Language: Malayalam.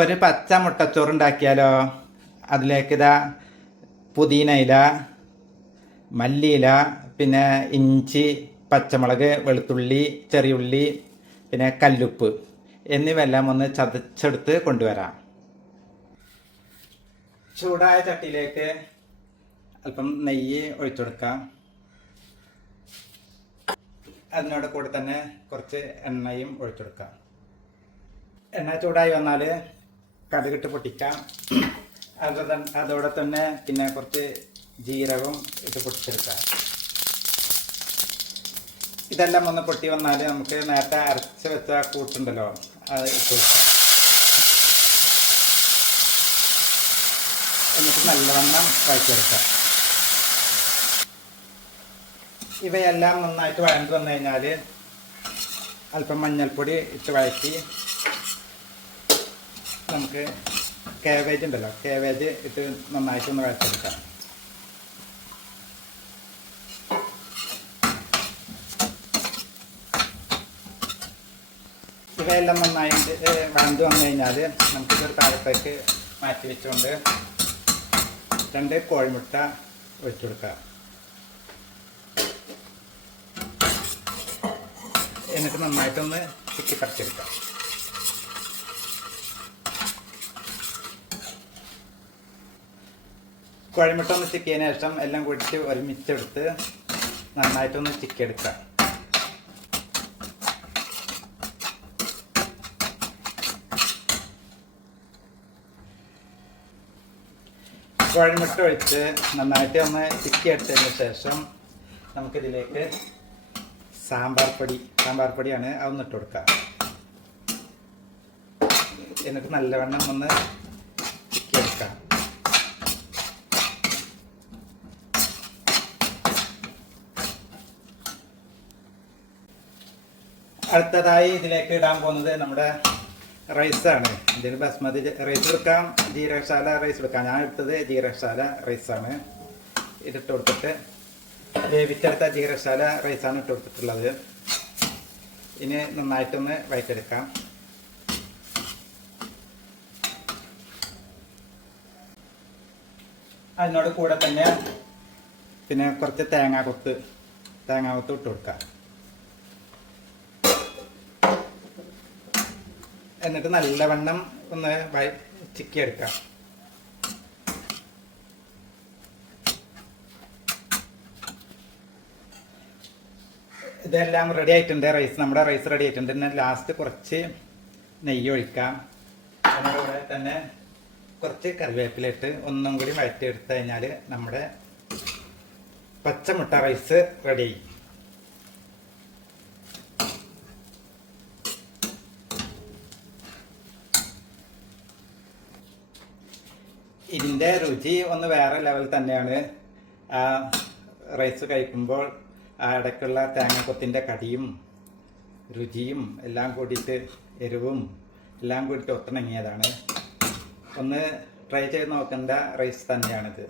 ഒരു പച്ച മുട്ടച്ചോറുണ്ടാക്കിയാലോ? അതിലേക്ക് ഇതാ പുതിന ഇല, മല്ലിയില, പിന്നെ ഇഞ്ചി, പച്ചമുളക്, വെളുത്തുള്ളി, ചെറിയുള്ളി, പിന്നെ കല്ലുപ്പ് എന്നിവയെല്ലാം ഒന്ന് ചതച്ചെടുത്ത് കൊണ്ടുവരാം. ചൂടായ ചട്ടിയിലേക്ക് അല്പം നെയ്യ് ഒഴിച്ചെടുക്കാം. അതിനോട് കൂടെ തന്നെ കുറച്ച് എണ്ണയും ഒഴിച്ചെടുക്കാം. എണ്ണ ചൂടായി വന്നാൽ കടുകിട്ട് പൊട്ടിക്കാം. അതോടെ തന്നെ പിന്നെ കുറച്ച് ജീരകവും ഇട്ട് പൊട്ടിച്ചെടുക്കാം. ഇതെല്ലാം ഒന്ന് പൊട്ടി വന്നാൽ നമുക്ക് നേരത്തെ അരച്ച് വെച്ച കൂട്ടുണ്ടല്ലോ, അത് ഇട്ട് കൊടുക്കാം. എന്നിട്ട് നല്ലവണ്ണം വഴച്ചെടുക്കാം. ഇവയെല്ലാം നന്നായിട്ട് വഴണ്ട് വന്നു കഴിഞ്ഞാൽ അല്പം മഞ്ഞൾപ്പൊടി ഇട്ട് വഴറ്റി നമുക്ക് കാബേജ് ഉണ്ടല്ലോ, കാബേജ് ഇട്ട് നന്നായിട്ടൊന്ന് വഴച്ചെടുക്കാം. ഇവയെല്ലാം നന്നായിട്ട് വഴണ്ട് വന്നു കഴിഞ്ഞാൽ നമുക്കിതൊരു താഴത്തേക്ക് മാറ്റി വെച്ചുകൊണ്ട് 2 കോഴിമുട്ട ഒഴിച്ചു കൊടുക്കാം. എന്നിട്ട് നന്നായിട്ടൊന്ന് ചിക്കി പറിച്ചെടുക്കാം. കോഴിമുട്ട ഒന്ന് ചിക്കിയതിന് ശേഷം എല്ലാം കൂടിയിട്ട് ഒരുമിച്ചെടുത്ത് നന്നായിട്ടൊന്ന് ചിക്കിയെടുക്കാം. കോഴിമുട്ട ഒഴിച്ച് നന്നായിട്ട് ഒന്ന് ചിക്കിയെടുത്തതിന് ശേഷം നമുക്കിതിലേക്ക് സാമ്പാർ പൊടിയാണ് അതൊന്ന് ഇട്ട് കൊടുക്കാം. എന്നിട്ട് നല്ലവണ്ണം ഒന്ന് ചിക്കിയെടുക്കാം. അടുത്തതായി ഇതിലേക്ക് ഇടാൻ പോകുന്നത് നമ്മുടെ റൈസാണ്. ഇതിന് ബസ്മതി റൈസ് എടുക്കാം, ജീരകശാല റൈസ് എടുക്കാം. ഞാൻ എടുത്തത് ജീരകശാല റൈസാണ്. ഇതിട്ട് കൊടുത്തിട്ട് വേവിച്ചെടുത്ത ജീരകശാല റൈസാണ് ഇട്ട് കൊടുത്തിട്ടുള്ളത്. ഇനി നന്നായിട്ടൊന്ന് വഴറ്റെടുക്കാം. അതിനോട് കൂടെ തന്നെ പിന്നെ കുറച്ച് തേങ്ങാക്കൊത്ത് ഇട്ട് കൊടുക്കാം. എന്നിട്ട് നല്ലവണ്ണം ഒന്ന് ചിക്കിയെടുക്കാം. ഇതെല്ലാം റെഡി ആയിട്ടുണ്ട്. നമ്മുടെ റൈസ് റെഡി ആയിട്ടുണ്ട്. പിന്നെ ലാസ്റ്റ് കുറച്ച് നെയ്യ് ഒഴിക്കാം. അതിനോടെ തന്നെ കുറച്ച് കറിവേപ്പിലിട്ട് ഒന്നും കൂടി വഴറ്റിയെടുത്ത് കഴിഞ്ഞാൽ നമ്മുടെ പച്ചമുട്ട റൈസ് റെഡി. ഇതിൻ്റെ രുചി ഒന്ന് വേറെ ലെവൽ തന്നെയാണ്. ആ റൈസ് കഴിക്കുമ്പോൾ ആ ഇടയ്ക്കുള്ള തേങ്ങാക്കൊത്തിൻ്റെ കടിയും രുചിയും എല്ലാം കൂടിയിട്ട് എരിവും എല്ലാം കൂടിയിട്ട് ഒത്തിണങ്ങിയതാണ്. ഒന്ന് ട്രൈ ചെയ്ത് നോക്കേണ്ട റൈസ് തന്നെയാണിത്.